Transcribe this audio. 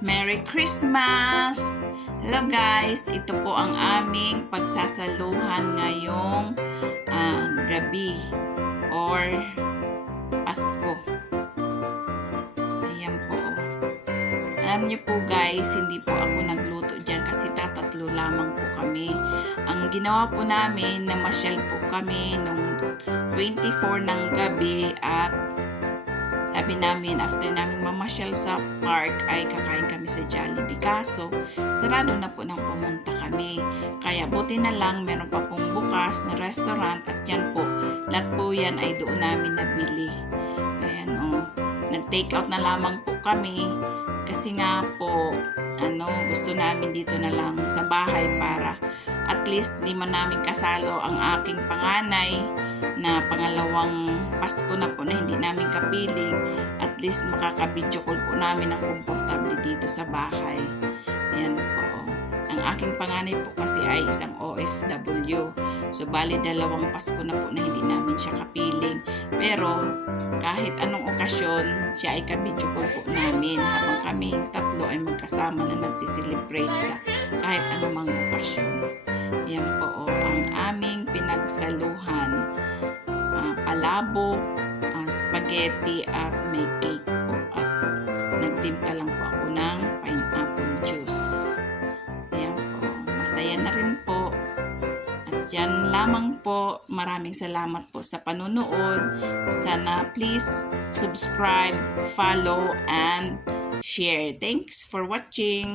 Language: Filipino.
Merry Christmas! Hello guys, ito po ang aming pagsasaluhan ngayong gabi or Pasko. Ayan po. Alam niyo po guys, hindi po ako nagluto dyan kasi tatatlo lamang po kami. Ang ginawa po namin, namasyal po kami nung 24 ng gabi at sabi namin, after namin mamasyal sa park, ay kakain kami sa Jollibee. Kaso, sarado na po nang pumunta kami. Kaya buti na lang, meron pa pong bukas na restaurant at yan po, lahat po yan ay doon namin nabili. Ayan o, nag-take out na lamang po kami kasi nga po, gusto namin dito na lang sa bahay para at least di man namin kasalo ang aking panganay na pangalawang Pasko na po na hindi namin kapiling, at least makaka-video call po namin ng komportable dito sa bahay. Ayan po. Ang aking panganay po kasi ay isang OFW. So, bali dalawang Pasko na po na hindi namin siya kapiling. Pero, kahit anong okasyon, siya ay ka-video call po namin habang kami tatlo ay magkasama na nagsiselebrate sa kahit anumang okasyon. Ayan po ang aming pinagsaluhan. Palabok, spaghetti at may cake po at nagtimpla lang po ako ng pineapple juice. Ayan po, masaya na rin po. At yan lamang po, maraming salamat po sa panunood. Sana please subscribe, follow, and share. Thanks for watching.